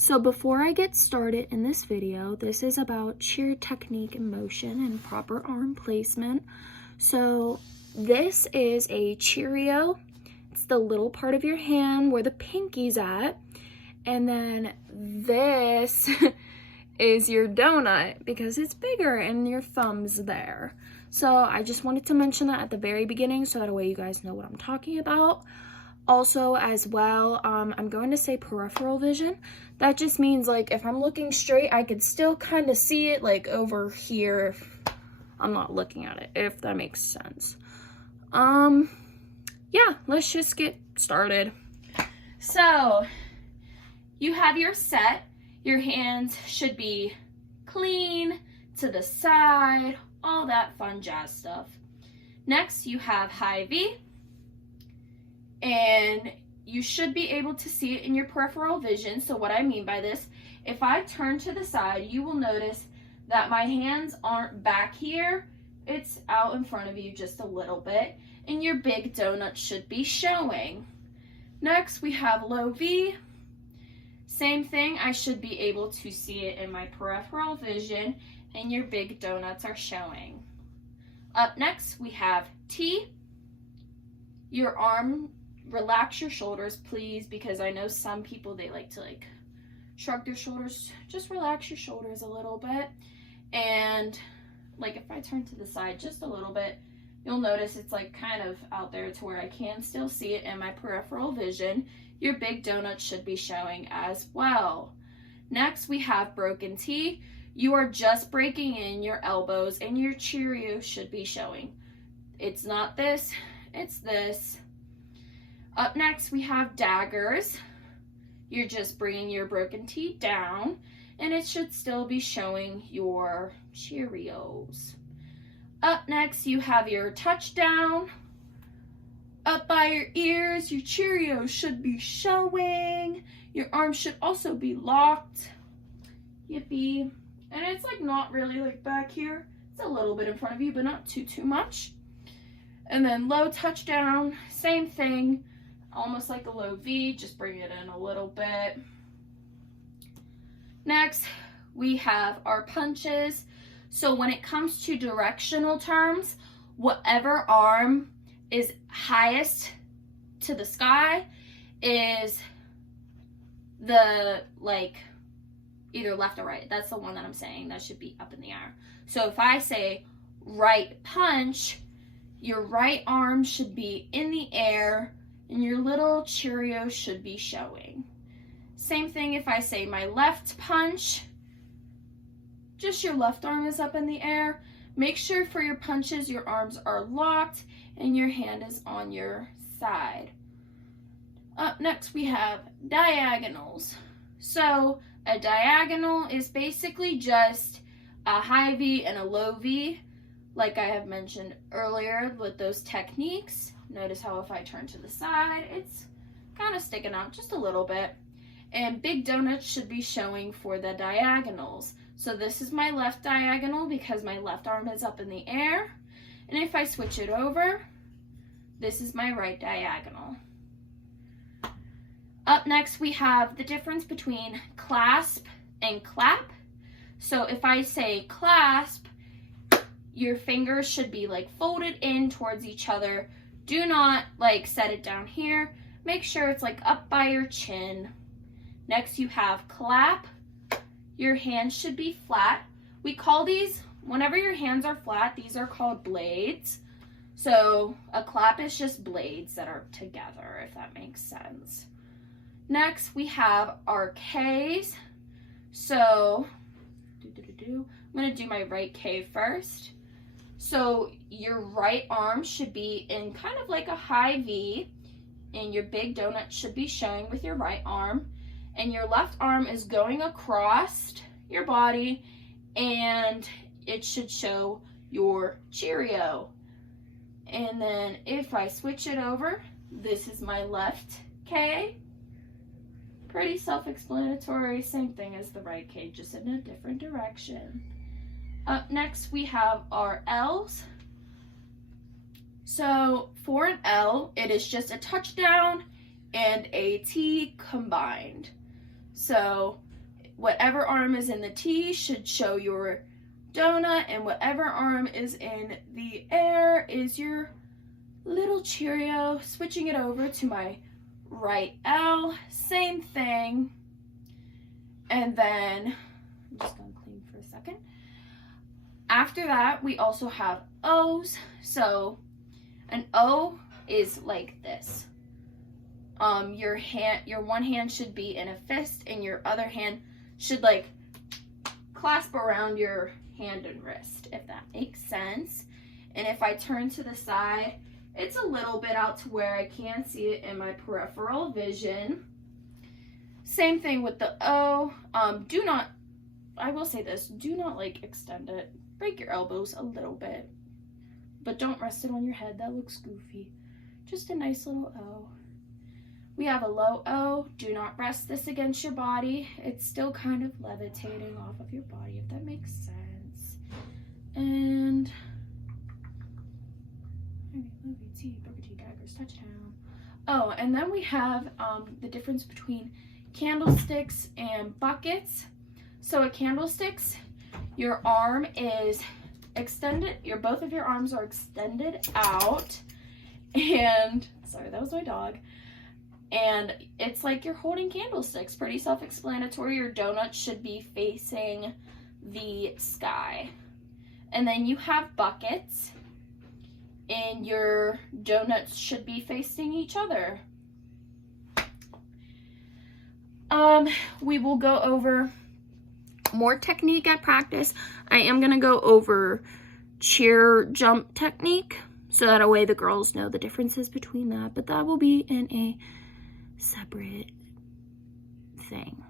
So before I get started in this video, this is about cheer technique and motion and proper arm placement. So this is a Cheerio. It's the little part of your hand where the pinky's at. And then this is your donut because it's bigger and your thumb's there. So I just wanted to mention that at the very beginning so that way you guys know what I'm talking about. Also, as well, I'm going to say peripheral vision. That just means, like, if I'm looking straight, I could still kind of see it, like, over here if I'm not looking at it, if that makes sense. Yeah, let's just get started. So, you have your set. Your hands should be clean, to the side, all that fun jazz stuff. Next, you have high V. And you should be able to see it in your peripheral vision. So what I mean by this, if I turn to the side, you will notice that my hands aren't back here. It's out in front of you just a little bit, and your big donut should be showing. Next, we have low V. Same thing, I should be able to see it in my peripheral vision, and your big donuts are showing. Up next, we have T. Your arm, relax your shoulders, please, because I know some people, they like to shrug their shoulders. Just relax your shoulders a little bit. And like if I turn to the side just a little bit, you'll notice it's like kind of out there to where I can still see it in my peripheral vision. Your big donut should be showing as well. Next, we have broken T. You are just breaking in your elbows and your Cheerio should be showing. It's not this, it's this. Up next, we have daggers. You're just bringing your broken T down, and it should still be showing your Cheerios. Up next, you have your touchdown. Up by your ears, your Cheerios should be showing. Your arms should also be locked. Yippee. And it's not really back here. It's a little bit in front of you, but not too much. And then low touchdown, same thing. Almost like a low V, just bring it in a little bit. Next, we have our punches. So when it comes to directional terms, whatever arm is highest to the sky is the, either left or right. That's the one that I'm saying. That should be up in the air. So if I say right punch, your right arm should be in the air, and your little Cheerio should be showing. Same thing if I say my left punch, just your left arm is up in the air. Make sure for your punches, your arms are locked and your hand is on your side. Up next, we have diagonals. So a diagonal is basically just a high V and a low V, like I have mentioned earlier with those techniques. Notice how if I turn to the side, it's kind of sticking out just a little bit. And big donuts should be showing for the diagonals. So this is my left diagonal because my left arm is up in the air. And if I switch it over, this is my right diagonal. Up next, we have the difference between clasp and clap. So if I say clasp, your fingers should be folded in towards each other. Do not set it down here. Make sure it's up by your chin. Next, you have clap. Your hands should be flat. We call these, whenever your hands are flat, these are called blades. So a clap is just blades that are together, if that makes sense. Next, we have our Ks. So I'm going to do my right K first. So your right arm should be in kind of like a high V, and your big donut should be showing with your right arm, and your left arm is going across your body, and it should show your Cheerio. And then if I switch it over, this is my left K. Pretty self-explanatory, same thing as the right K, just in a different direction. Up next, we have our L's. So for an L, it is just a touchdown and a T combined. So whatever arm is in the T should show your donut, and whatever arm is in the air is your little Cheerio. Switching it over to my right L, same thing. And then, I'm just gonna clean for a second. After that, we also have O's. So an O is like this. Your one hand should be in a fist, and your other hand should like clasp around your hand and wrist, if that makes sense. And if I turn to the side, it's a little bit out to where I can see it in my peripheral vision. Same thing with the O. I will say this, do not like extend it. Break your elbows a little bit, but don't rest it on your head. That looks goofy. Just a nice little O. We have a low O. Do not rest this against your body. It's still kind of levitating off of your body, if that makes sense. And touchdown. Oh, and then we have the difference between candlesticks and buckets. So a candlesticks, your arm is extended, both of your arms are extended out, and sorry, that was my dog. And it's like you're holding candlesticks, pretty self-explanatory. Your donuts should be facing the sky. And then you have buckets, and your donuts should be facing each other. We will go over more technique at practice. I am going to go over chair jump technique, so that way the girls know the differences between that, but that will be in a separate thing.